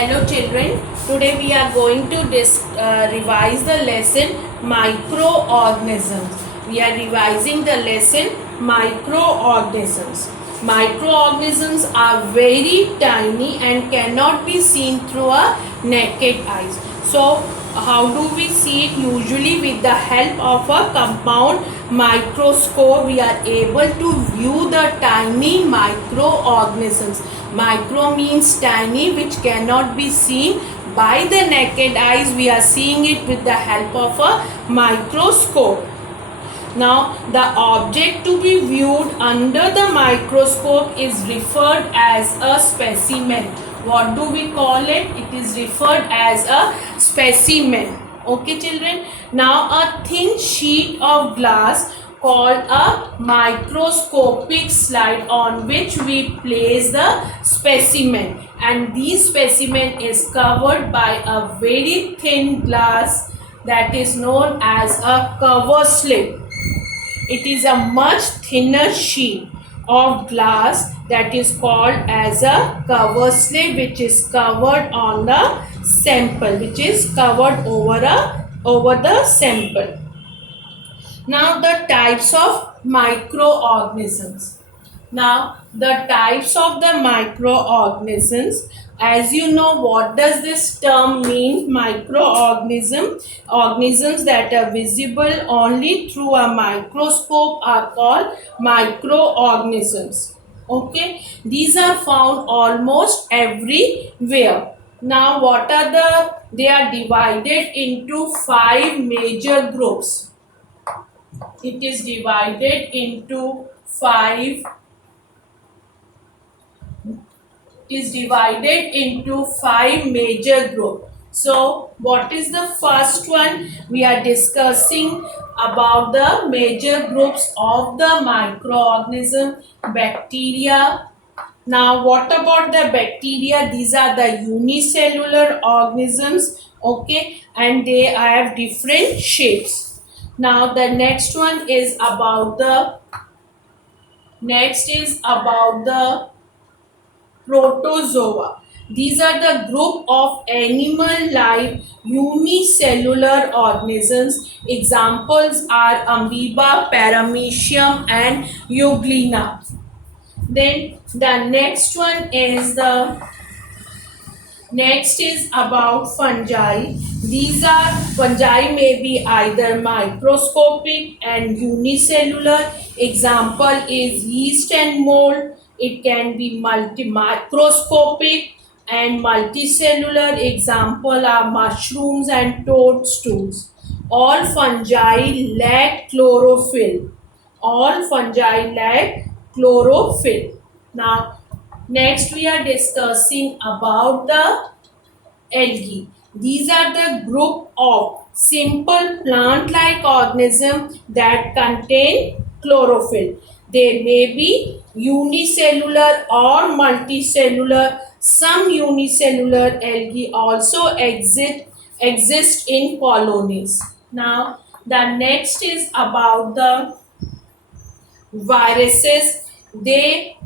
Hello children, today we are going to revise the lesson microorganisms. We are revising the lesson microorganisms. Microorganisms are very tiny and cannot be seen through a naked eyes. So how do we see it? Usually with the help of a compound microscope we are able to view the tiny microorganisms. Micro means tiny, which cannot be seen by the naked eyes. We are seeing it with the help of a microscope. Now the object to be viewed under the microscope is referred as a specimen. What do we call it? It is referred as a specimen. Okay children. Now a thin sheet of glass called a microscopic slide on which we place the specimen, and this specimen is covered by a very thin glass that is known as a cover slip. It is a much thinner sheet of glass that is called as a cover slip, which is covered on the sample, which is covered over the sample. Now the types of microorganisms. Now the types of the microorganisms, as you know, what does this term mean? Microorganisms that are visible only through a microscope are called microorganisms. Okay, these are found almost everywhere. Now what are they are divided into 5 major groups. It is divided into five major groups. So what is the first one? We are discussing about the major groups of the microorganism. Bacteria. Now what about the bacteria? These are the unicellular organisms, okay, and they have different shapes. Now the next one is about the protozoa. These are the group of animal life unicellular organisms. Examples are amoeba, paramecium and euglena. Then the next is about fungi. These are fungi may be either microscopic and unicellular. Example is yeast and mold. It can be microscopic and multicellular. Example are mushrooms and toadstools. All fungi lack chlorophyll. Now next we are discussing about the algae. These are the group of simple plant-like organisms that contain chlorophyll. They may be unicellular or multicellular. Some unicellular algae also exist in colonies. Now the next is about the viruses. The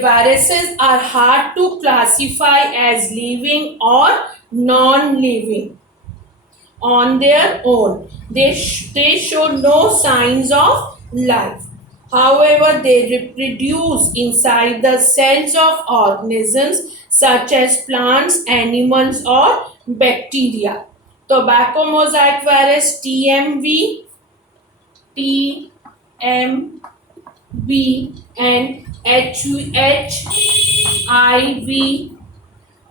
viruses are hard to classify as living or non-living on their own. They show no signs of life. However, they reproduce inside the cells of organisms such as plants, animals or bacteria. Tobacco mosaic virus TMV, and HIV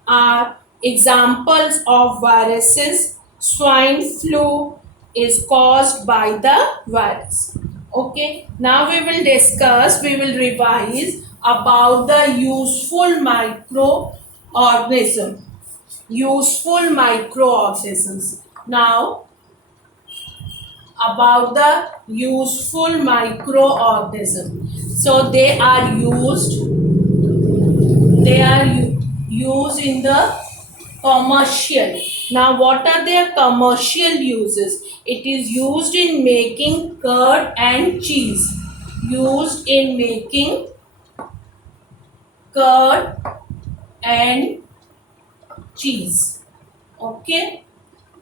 are examples of viruses. Swine flu is caused by the virus. Okay, now we will revise about the useful microorganisms. Now about the useful microorganism. So they are used in the commercial. Now what are their commercial uses? It is used in making curd and cheese. Used in making curd and cheese. Okay.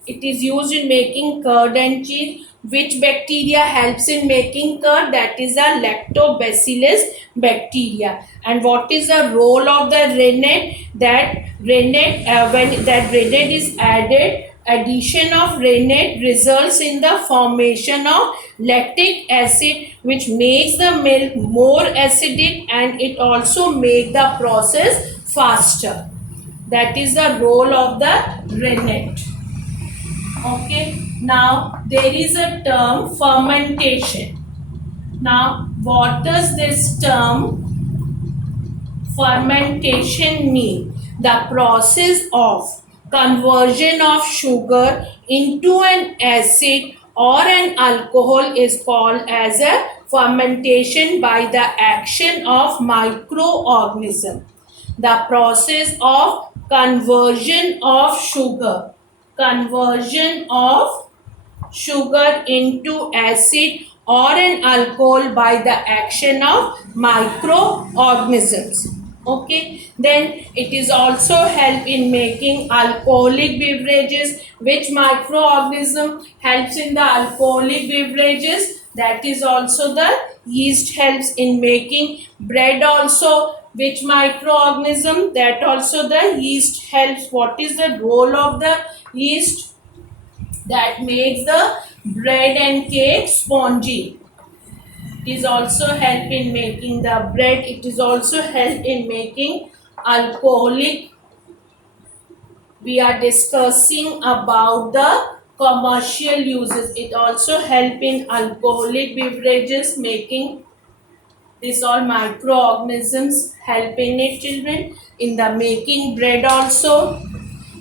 It is used in making curd and cheese. Which bacteria helps in making curd? That is a lactobacillus bacteria. And what is the role of the rennet? That rennet, when that rennet is added, addition of rennet results in the formation of lactic acid, which makes the milk more acidic, and it also makes the process faster. That is the role of the rennet. Okay, now there is a term fermentation. Now, what does this term fermentation mean? The process of conversion of sugar into an acid or an alcohol is called as a fermentation by the action of microorganism. The process of conversion of sugar into acid or an alcohol by the action of microorganisms. Okay, then it is also help in making alcoholic beverages. Which microorganism helps in the alcoholic beverages? That is also the yeast helps in making bread also. Which microorganism? That also the yeast helps. What is the role of the yeast? That makes the bread and cake spongy. It is also help in making the bread. It is also help in making alcoholic. We are discussing about the commercial uses. It also help in alcoholic beverages making. This all microorganisms help in it, children, in the making bread also.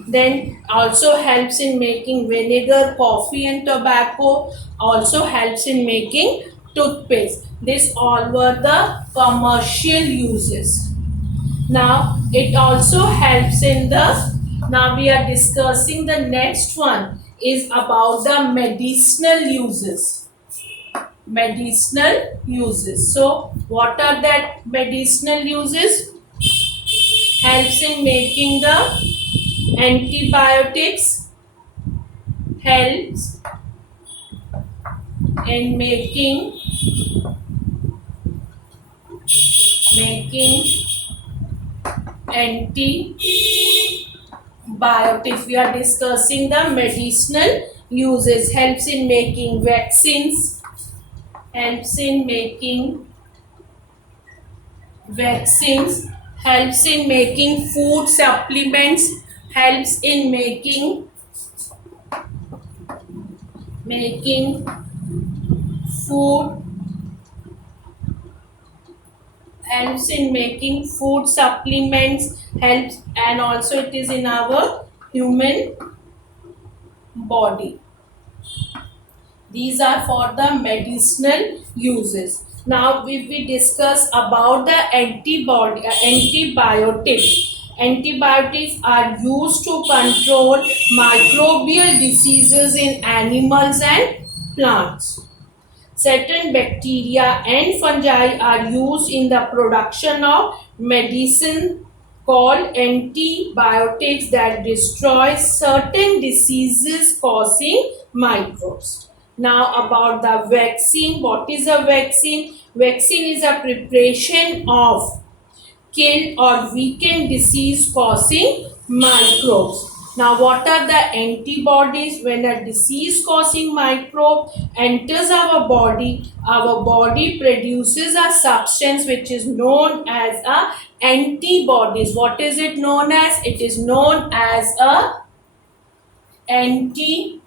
Then also helps in making vinegar, coffee and tobacco. Also helps in making toothpaste. This all were the commercial uses. Now it also helps in the, now we are discussing the next one is about the medicinal uses. Medicinal uses. So what are that medicinal uses? Helps in making the antibiotics, helps in making antibiotics. We are discussing the medicinal uses. Helps in making vaccines, helps in making vaccines, helps in making food supplements, helps in making food, helps in making food supplements, helps, and also it is in our human body. These are for the medicinal uses. Now we discuss about the antibiotics. Antibiotics are used to control microbial diseases in animals and plants. Certain bacteria and fungi are used in the production of medicine called antibiotics that destroy certain diseases causing microbes. Now about the vaccine. What is a vaccine? Vaccine is a preparation of kill or weaken disease causing microbes. Now what are the antibodies? When a disease causing microbe enters our body produces a substance which is known as a antibodies. What is it known as? It is known as a antibodies.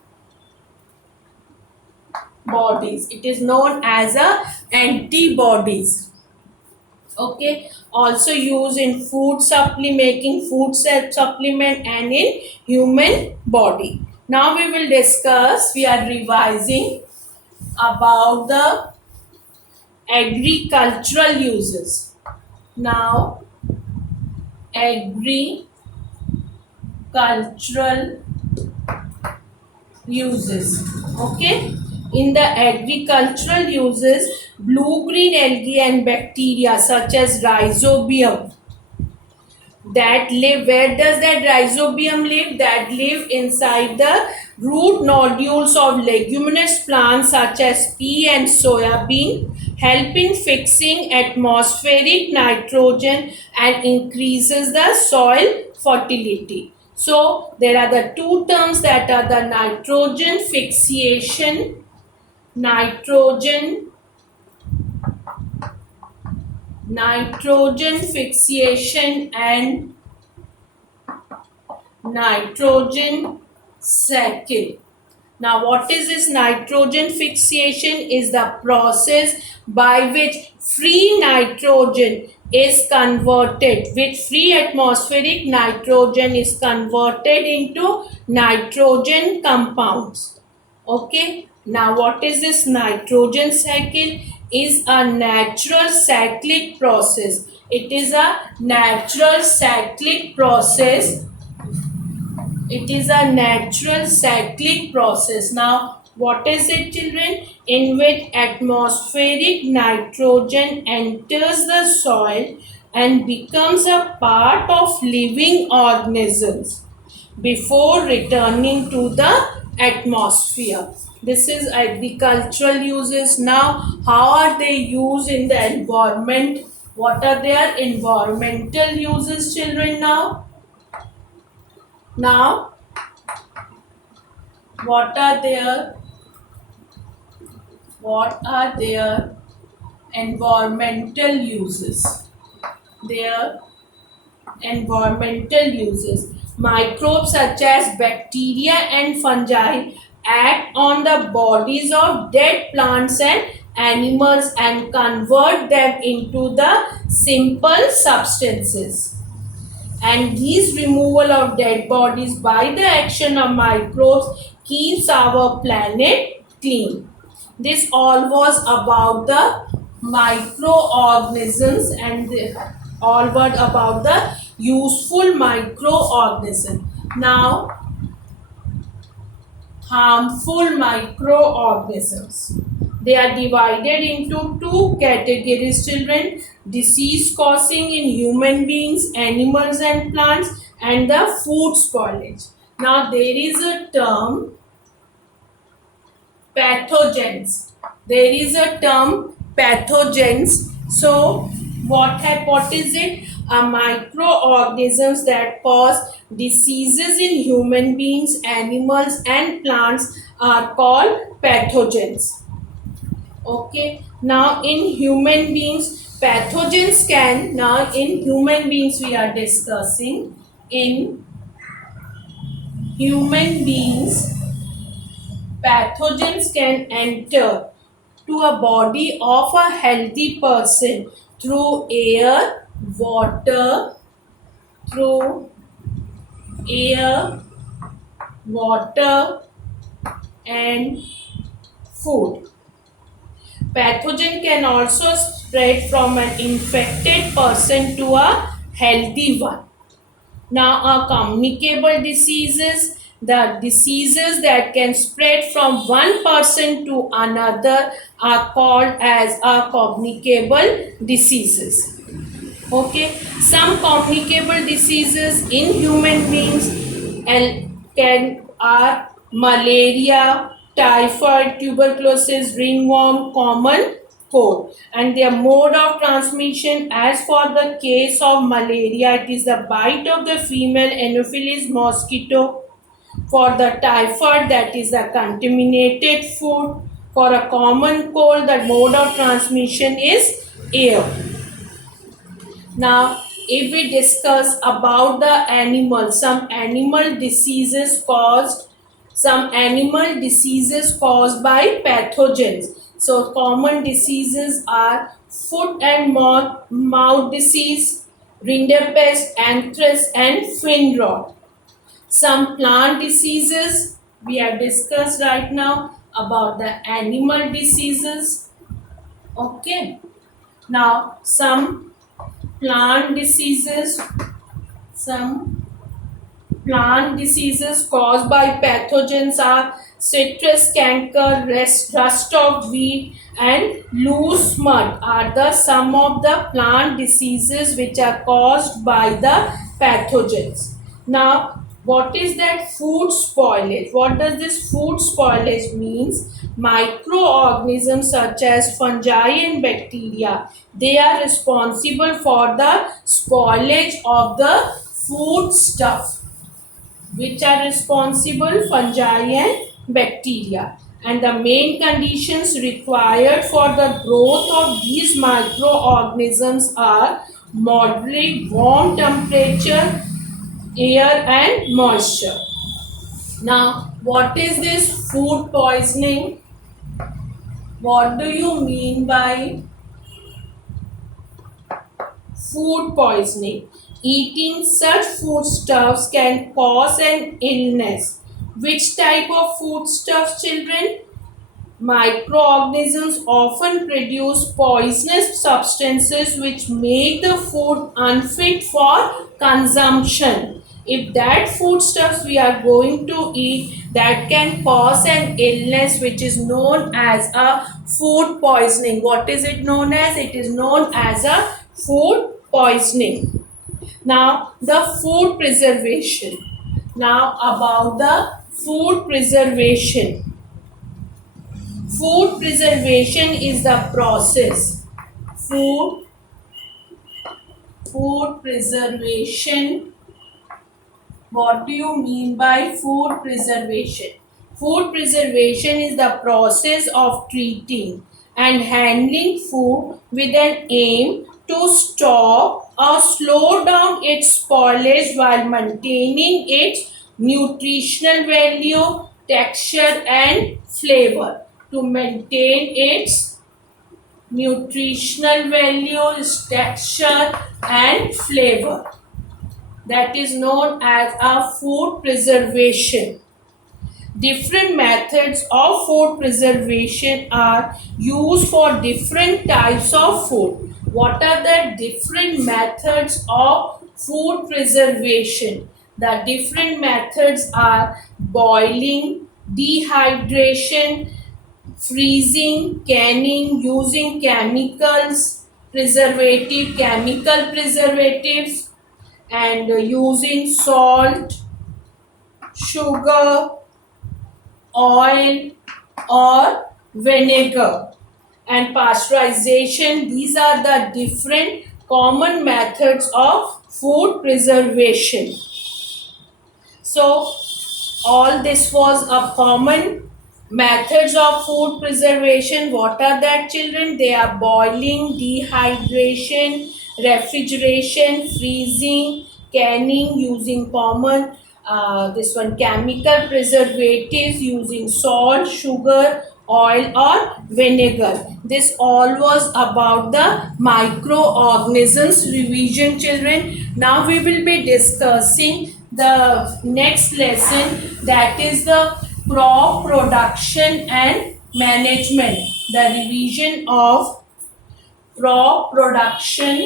It is known as a antibodies. Okay, also used in food supplement, making food supplement and in human body. Now we will discuss, we are revising about the agricultural uses. Now agricultural uses. Okay, in the agricultural uses, blue-green algae and bacteria such as rhizobium that live, where does that rhizobium live? That live inside the root nodules of leguminous plants such as pea and soybean, help in fixing atmospheric nitrogen and increases the soil fertility. So there are the two terms that are the nitrogen fixation, nitrogen fixation and nitrogen cycle. Now what is this nitrogen fixation? Is the process by which free nitrogen is converted, with free atmospheric nitrogen is converted into nitrogen compounds. Okay, now what is this nitrogen cycle? Is a natural cyclic process. It is a natural cyclic process. It is a natural cyclic process. Now what is it, children? In which atmospheric nitrogen enters the soil and becomes a part of living organisms before returning to the atmosphere. This is agricultural uses. Now how are they used in the environment? What are their environmental uses, children? Now what are their environmental uses? Their environmental uses. Microbes such as bacteria and fungi act on the bodies of dead plants and animals and convert them into the simple substances. And these removal of dead bodies by the action of microbes keeps our planet clean. This all was about the microorganisms and all were about the useful microorganism. Now harmful microorganisms. They are divided into two categories, children. Disease causing in human beings, animals and plants, and the food spoilage. Now there is a term pathogens. There is a term pathogens. So what is it? Microorganisms that cause diseases in human beings, animals and plants are called pathogens. Okay, now in human beings, pathogens can, now in human beings we are discussing, in human beings, pathogens can enter to a body of a healthy person through air, water, and food. Pathogen can also spread from an infected person to a healthy one. Now, communicable diseases, the diseases that can spread from one person to another are called as communicable diseases. Okay, some communicable diseases in human beings are malaria, typhoid, tuberculosis, ringworm, common cold, and their mode of transmission. As for the case of malaria, it is the bite of the female Anopheles mosquito. For the typhoid, that is the contaminated food. For a common cold, the mode of transmission is air. Now if we discuss about the animals, some animal diseases caused by pathogens. So common diseases are foot and mouth disease, rinderpest, anthrax and fin rot. Some plant diseases we have discussed right now about the animal diseases. Okay, now some plant diseases caused by pathogens are citrus canker, rust of wheat and loose mud are the some of the plant diseases which are caused by the pathogens. Now, what is that food spoilage? What does this food spoilage means? Microorganisms such as fungi and bacteria, they are responsible for the spoilage of the food stuff. Which are responsible? Fungi and bacteria. And the main conditions required for the growth of these microorganisms are moderate warm temperature, air and moisture. Now, what is this food poisoning? What do you mean by food poisoning? Eating such foodstuffs can cause an illness. Which type of foodstuffs, children? Microorganisms often produce poisonous substances which make the food unfit for consumption. If that foodstuffs we are going to eat, that can cause an illness which is known as a food poisoning. What is it known as? It is known as a food poisoning. Now, the food preservation. Now, about the food preservation. Food preservation is the process. Food preservation. What do you mean by food preservation? Food preservation is the process of treating and handling food with an aim to stop or slow down its spoilage while maintaining its nutritional value, texture and flavor. To maintain its nutritional value, texture and flavor. That is known as a food preservation. Different methods of food preservation are used for different types of food. What are the different methods of food preservation? The different methods are boiling, dehydration, freezing, canning, using chemicals, chemical preservatives, and using salt, sugar, oil or vinegar, and pasteurization. These are the different common methods of food preservation. So, all this was a common methods of food preservation. What are that, children? They are boiling, dehydration, refrigeration, freezing, canning, using common chemical preservatives, using salt, sugar, oil or vinegar. This all was about the microorganisms revision, children. Now we will be discussing the next lesson, that is the crop production and management. The revision of crop production,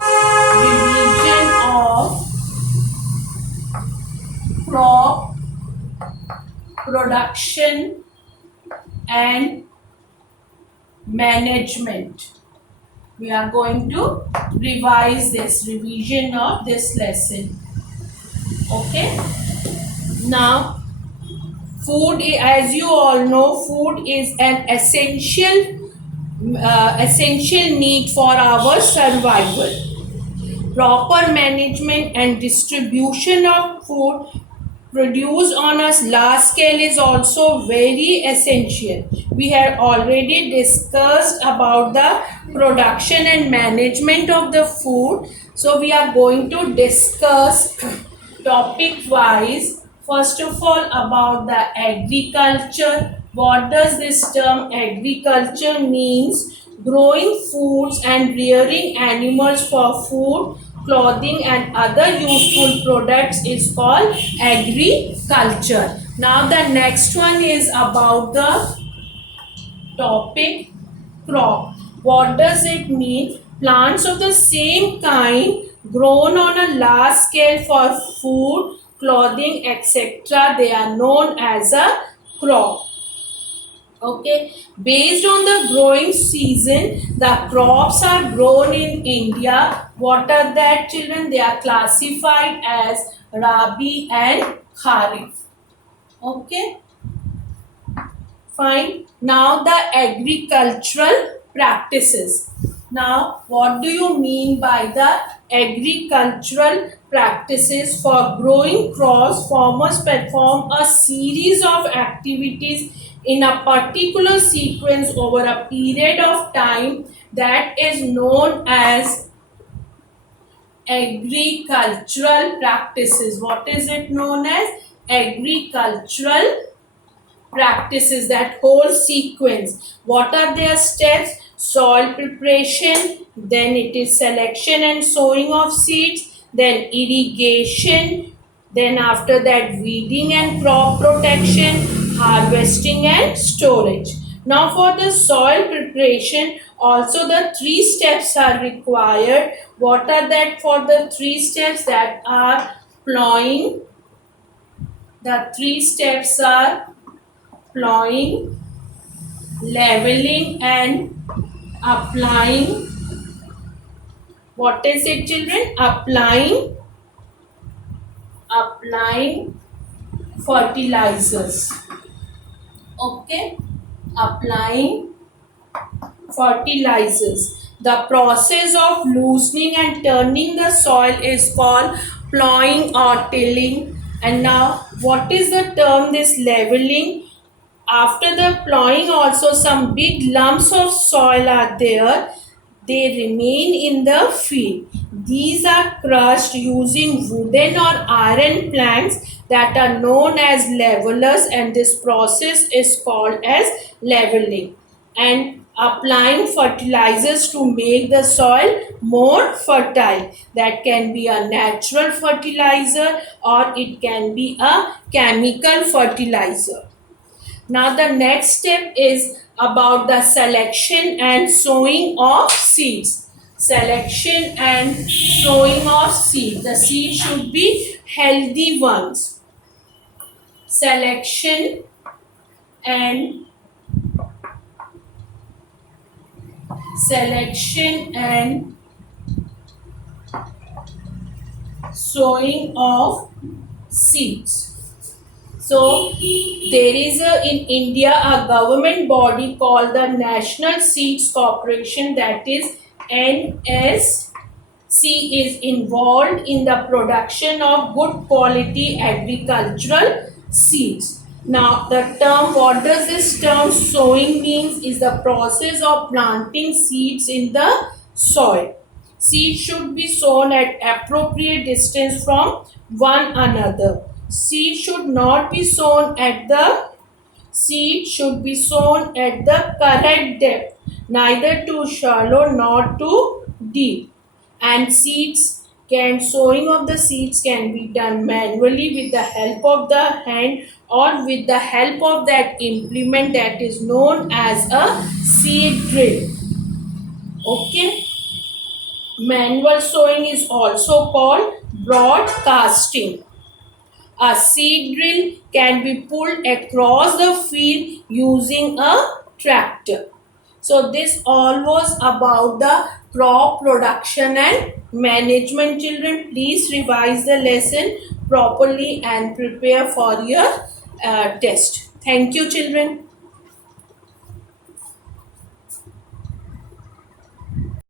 revision of crop production and management. We are going to revise this revision of this lesson. Okay. Now, food, as you all know, food is an essential need for our survival. Proper management and distribution of food produced on a large scale is also very essential. We have already discussed about the production and management of the food. So we are going to discuss topic wise. First of all, about the agriculture. What does this term agriculture means? Growing foods and rearing animals for food, clothing and other useful products is called agriculture. Now the next one is about the topic crop. What does it mean? Plants of the same kind grown on a large scale for food, clothing, etc. They are known as a crop. Okay, based on the growing season, the crops are grown in India. What are that, children? They are classified as Rabi and Kharif. Okay, fine. Now the agricultural practices. Now, what do you mean by the agricultural practices? For growing crops, farmers perform a series of activities in a particular sequence over a period of time that is known as agricultural practices. What is it known as? Agricultural practices, that whole sequence. What are their steps? Soil preparation, then it is selection and sowing of seeds, then irrigation, then after that weeding and crop protection, harvesting and storage. Now for the soil preparation, also the 3 steps are required. What are that for the 3 steps? That are plowing. The 3 steps are plowing, leveling and applying. What is it, children? Applying fertilizers. Okay, applying fertilizers. The process of loosening and turning the soil is called plowing or tilling. And now, what is the term this leveling? After the plowing, also some big lumps of soil are there. They remain in the field. These are crushed using wooden or iron planks that are known as levelers, and this process is called as leveling. And applying fertilizers to make the soil more fertile. That can be a natural fertilizer or it can be a chemical fertilizer. Now the next step is about the selection and sowing of seeds. Selection and sowing of seeds. The seeds should be healthy ones. Selection and sowing of seeds. So there is in India a government body called the National Seeds Corporation, that is NSC, is involved in the production of good quality agricultural seeds. Now the term, what does this term sowing means, is the process of planting seeds in the soil. Seeds should be sown at appropriate distance from one another. Seed should be sown at the correct depth, neither too shallow nor too deep. And sowing of the seeds can be done manually with the help of the hand or with the help of that implement that is known as a seed drill. Okay. Manual sowing is also called broadcasting. A seed drill can be pulled across the field using a tractor. So this all was about the crop production and management. Children, please revise the lesson properly and prepare for your test. Thank you, children.